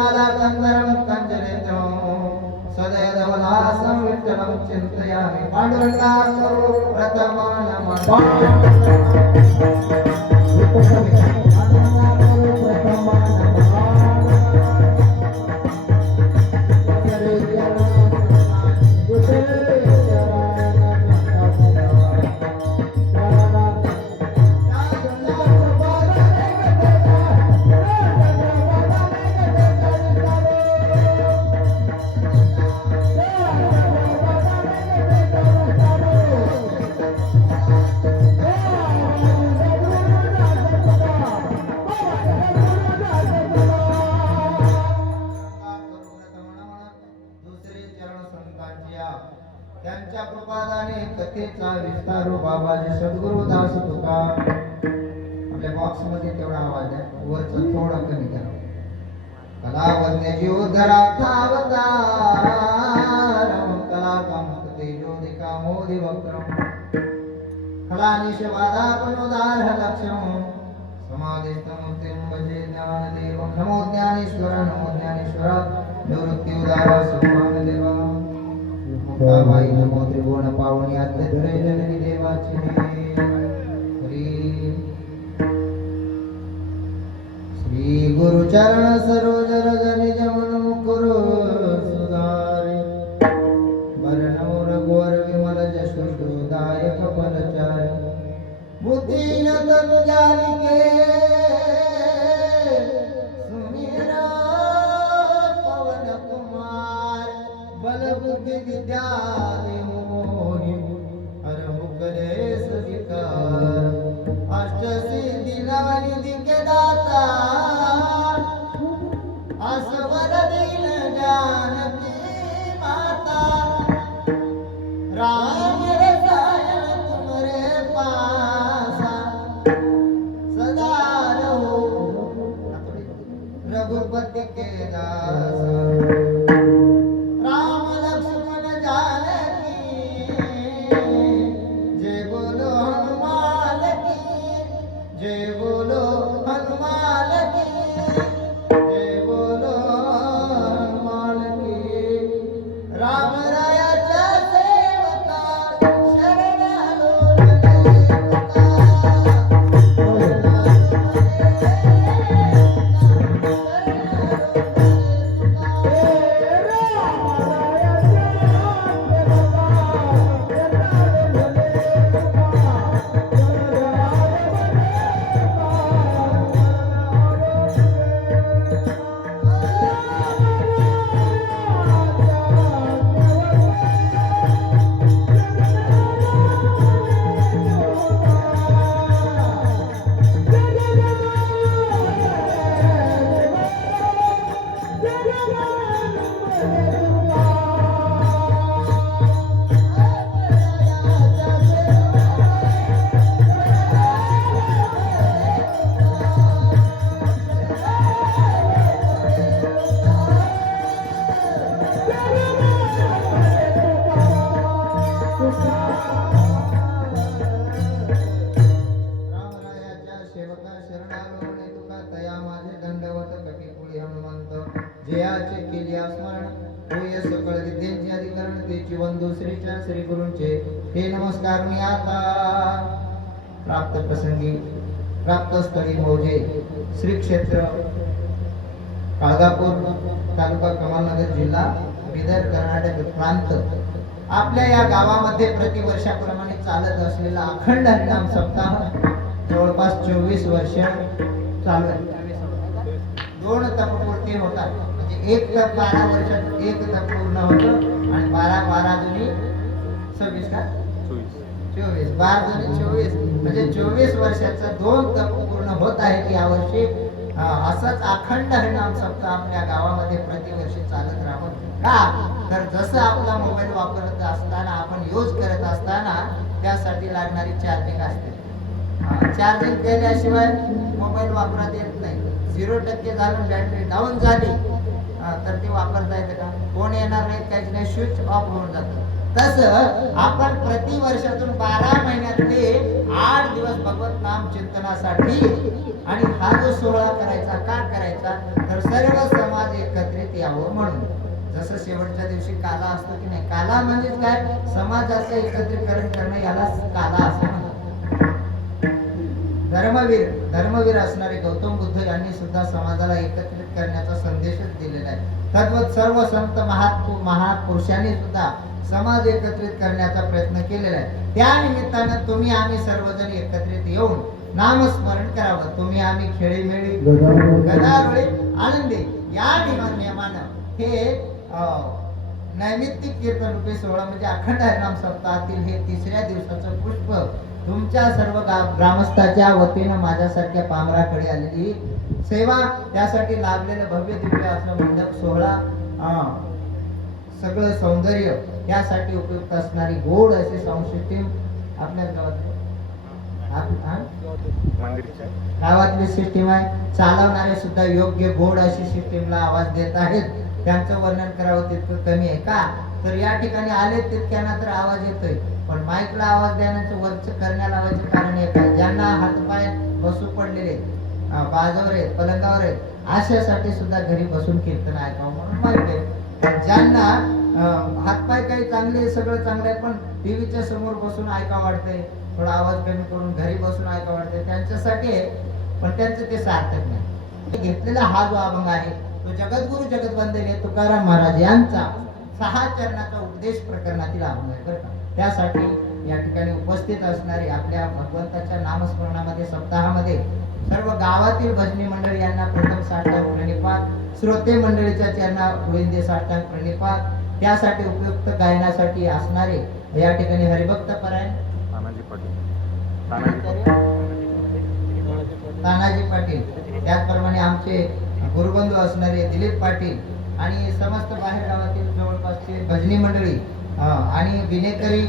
माला कंदरं कंजनेत्रं सदैवदासं विठ्ठलं चिन्तयामि पाण्डुरङ्गाकरो त्यांच्या कृपादाने कथेचा विस्तारो बाबाजी सद्गुरुदास तुका आपल्या बॉक्स मध्ये तेवढा आवाज आहे वरच थोडा कमी करा कलावन्य जीवधराचा अवतार कला कामुक तेजोदिका मोदी वक्त्रम कलानिशवादा पनोदार लक्ष्यम समाधिस्तमुक्तिं भजे ज्ञानदेव नमो ज्ञानेश्वर निवृत्ति उदार सुमान देवा मुक्ताबाई नमो त्रिभुवन पावनी आद्यधरे जननी देवाची श्री गुरु चरण सरोज रज निज मन मुकुर सुधारे वरण रघुवर विमल जसु दायक फलचारि बुद्धि न तनु जानिके सुमिरा पवन कुमार बल बुद्धि विद्या मोहि हरहु कलेश विकार अष्ट सिद्धि नवनिधि के दाता असवर दीन जानकी माता राम रसायन तुम्हारे पासा सदा रहो रघुपति के दासा राम लक्ष्मण जानकी जय बोलो हनुमान की जय बोलो हनुमान की जय बोलो हनुमान की राम रायाच्या सेवका शरण आलो जयाचे केले स्मरण होय सकळ विद्येचे अधिकरण तेची वंदू श्रीच्या श्री गुरूंचे हे नमस्कार मी आता प्राप्त प्रसंगी प्राप्त स्थळी मौजे श्री क्षेत्र काळगापूर तालुका कमालनगर जिल्हा बिदर कर्नाटक प्रांत आपल्या या गावामध्ये प्रतिवर्षाप्रमाणे चालत असलेला अखंड हरिनाम सप्ताह जवळपास 24 वर्ष चालू आहे. 2 तपपूर्ती होतात. एक तप 12 वर्षात एक तप पूर्ण होतं आणि 12 दुनी 26 का 24 12 दुनी 24 म्हणजे 24 वर्षाचा 2 तप पूर्ण होत आहेत यावर्षी. असंच अखंड हरिनाम सप्ताह आपल्या गावामध्ये प्रतिवर्षी चालत राहत का तर जसं आपला मोबाईल वापरत असताना आपण यूज करत असताना त्यासाठी लागणारी चार्जिंग असते. चार्जिंग केल्याशिवाय मोबाईल वापरता येत नाही. 0% झालं बॅटरी डाऊन झाली तर ते वापरता येते का? फोन येणार नाही काहीच नाही स्विच ऑफ होऊन जातं. तसं आपण प्रति वर्षातून 12 महिन्यातले 8 दिवस भगवत नाम चिंतनासाठी आणि हा जो सोहळा करायचा का करायचा तर सर्व समाज एक यावं म्हणून. जसं शेवटच्या दिवशी काला असतो की नाही, काला म्हणजे काय, समाजाचं एकत्रीकरण करणं, याला काला असं म्हणतात. धर्मवीर असणारे गौतम बुद्ध यांनी सुद्धा समाजाला एकत्रित करण्याचा संदेशच दिलेला आहे. तद्वत सर्व संत महापुरुषांनी सुद्धा समाज एकत्रित करण्याचा प्रयत्न केलेला आहे. त्या निमित्तानं तुम्ही आम्ही सर्वजण एकत्रित येऊन नामस्मरण करावं. तुम्ही आम्ही खेळीमेळी गदारोळी आनंदी या नियमानं हे नैमित्तिक कीर्तन रूपी सोहळा म्हणजे अखंड हरिनाम सप्ताहातील हे तिसऱ्या दिवसाचं पुष्प तुमच्या सर्व ग्रामस्थाच्या वतीनं माझ्यासारख्या पामराकडे आलेली सेवा, त्यासाठी लाभलेलं भव्य दिव्य असं मंडप सोहळा, सगळं सौंदर्य, त्यासाठी उपयुक्त असणारी गोड अशी संस्कृती आपल्या गावातली सिस्टीम आहे. चालवणारे सुद्धा योग्य गोड अशी सिस्टीमला आवाज देत आहेत. त्यांचं वर्णन करावं तितकं कमी आहे का, तर या ठिकाणी आले तितक्यांना तर आवाज येतोय, पण माईकला आवाज देण्याचं वरच करण्या लावायचं कारण एक आहे. ज्यांना हातपाय बसू पडलेले, बाजावर आहेत, पलंगावर आहेत, अशासाठी सुद्धा घरी बसून कीर्तन ऐकावं म्हणून माईक आहे. ज्यांना हातपाय काही चांगले, सगळं चांगलं आहे, पण टीव्हीच्या समोर बसून ऐका वाटतंय, थोडा आवाज कमी करून घरी बसून ऐका वाटतंय, त्यांच्यासाठी आहे, पण त्यांचं ते सार्थक नाही. घेतलेला हा जो अभंग आहे तो जगद्गुरु जगदवंदनीय तुकाराम महाराज यांचा 6 चरणाचा उपदेश प्रकरणातील अभंग आहे बरं का. त्यासाठी या ठिकाणी उपस्थित असणारे आपल्या भगवंताच्या नामस्मरणामध्ये सप्ताहामध्ये सर्व गावातील भजनी मंडळी यांना प्रथम साष्टांग प्रणिपात, श्रोते मंडळीच्या चरणा गोविंदे साष्टांग प्रणिपात, त्यासाठी उपयुक्त गायनासाठी असणारे या ठिकाणी हरिभक्त परायण तानाजी पाटील, त्याचप्रमाणे आमचे गुरुबंधू असणारे दिलीप पाटील आणि समस्त बाहेर गावातील जवळपासचे भजनी मंडळी आणि विनेकरी,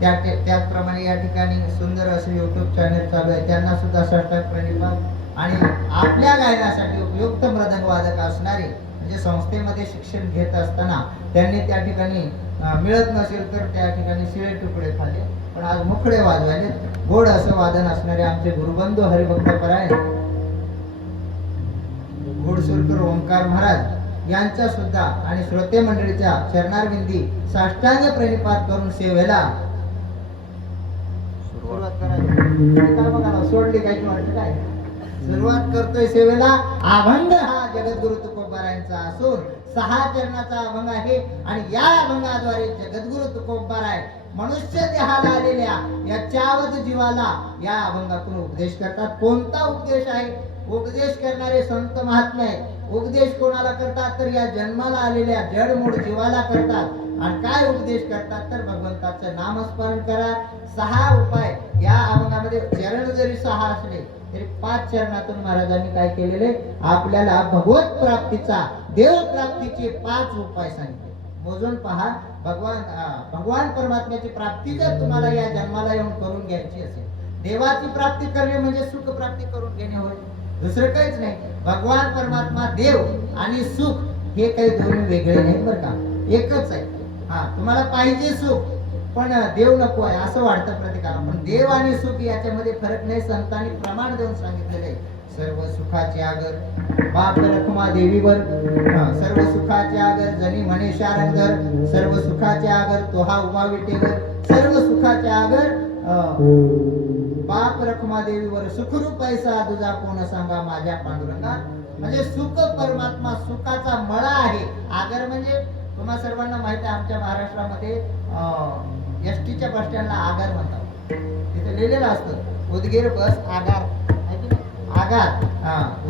त्याचप्रमाणे या ठिकाणी सुंदर असे YouTube चॅनल चालू आहे, त्यांना सुद्धा साष्टांग प्रणिपात. आणि आपल्या गायनासाठी उपयुक्त मृदंग वादक असणारे म्हणजे संस्थेमध्ये शिक्षण घेत असताना त्यांनी त्या ठिकाणी मिळत नसेल तर त्या ठिकाणी शिळे तुकडे खाल्ले, पण आज मुखडे वाजवायले गोड असं वादन असणारे आमचे गुरुबंधू हरिभक्त परायण घोडसुरकर ओंकार महाराज यांच्या सुद्धा आणि श्रोते मंडळीच्या चरणारविंदी साष्टांग प्रणिपात करून सेवेला सुरुवात करायची. सोडली काय वाटतं काय, सुरुवात करतोय सेवेला. अभंग हा जगद्गुरु तुकोबारायांचा असून 6 चरणाचा अभंग आहे आणि या अभंगाद्वारे जगद्गुरु तुकोबाराय मनुष्य देहाला आलेल्या याच्यावत जीवाला या अभंगातून उपदेश करतात. कोणता उपदेश आहे? उपदेश करणारे संत महात्मे उपदेश कोणाला करतात तर या जन्माला आलेल्या जडमूळ जीवाला करतात. आणि काय उपदेश करतात तर भगवंताचं नामस्मरण करा. 6 उपाय या अभंगामध्ये, चरण जरी 6 असले तरी 5 चरणातून महाराजांनी काय केलेले, आपल्याला भगवत प्राप्तीचा, देव प्राप्तीचे 5 उपाय सांगितले. मोजून पहा. भगवान परमात्म्याची प्राप्ती जर तुम्हाला या जन्माला येऊन करून घ्यायची असेल, देवाची प्राप्ती करणे म्हणजे सुख प्राप्ती करून घेणे होय, दुसरं काहीच नाही. भगवान परमात्मा, देव आणि सुख हे काही दोन्ही वेगळे नाही बरं का, एकच आहे. तुम्हाला पाहिजे सुख पण देव नको आहे असं वाटतं प्रत्येकाला, पण देव आणि सुख याच्यामध्ये फरक नाही. संतांनी प्रमाण देऊन सांगितलेले आहे. सर्व सुखाचे आगर बाप रखुमा देवीवर, सर्व सुखाचे आगर जनी म्हणे शारंगर, सर्व सुखाचे आगर तोहा उभा विटेवर, सर्व सुखाचे आगर बाप रखुमा देवीवर, सुखरूप पैसा तुझा कोण सांगा माझ्या पांडुरंगा. म्हणजे सुख परमात्मा सुखाचा मळा आहे. आगर म्हणजे तुम्हा सर्वांना माहिती आहे, आमच्या महाराष्ट्रामध्ये एसटीच्या बस स्टँडला आगार म्हणतात. तिथे लिहिलेलं असतं उदगीर बस आगार, आगार.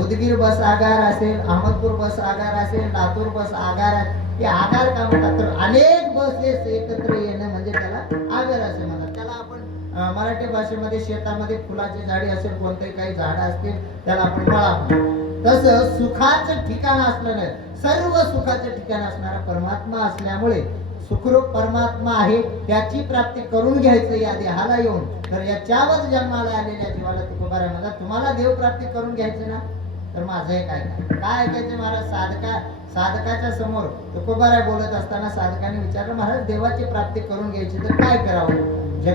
उदगीर बस आगार असेल, अहमदपूर बस आगार असेल, लातूर बस आगार, हे आगार का म्हणतात तर अनेक बसेस एकत्र येणं म्हणजे त्याला आगार असे म्हणतात. त्याला आपण मराठी भाषेमध्ये शेतामध्ये फुलाची झाडी असेल, कोणतेही काही झाडं असतील त्याला आपण मळा म्हणतो. तसं सुखाचं ठिकाण असलं, सर्व सुखाचं ठिकाण असणारा परमात्मा असल्यामुळे सुखरूप परमात्मा आहे, त्याची प्राप्ती करून घ्यायचं या देहाला येऊन. तर याच्यावर जन्माला आलेल्या जीवाला तुकोबाराय म्हणतात. तुम्हाला देव प्राप्ती करून घ्यायचं ना, तर माझं एक काय ऐकायचं महाराज. साधकाच्या समोर तुकोबाराय बोलत असताना साधकाने विचारलं, महाराज देवाची प्राप्ती करून घ्यायची तर काय करावं?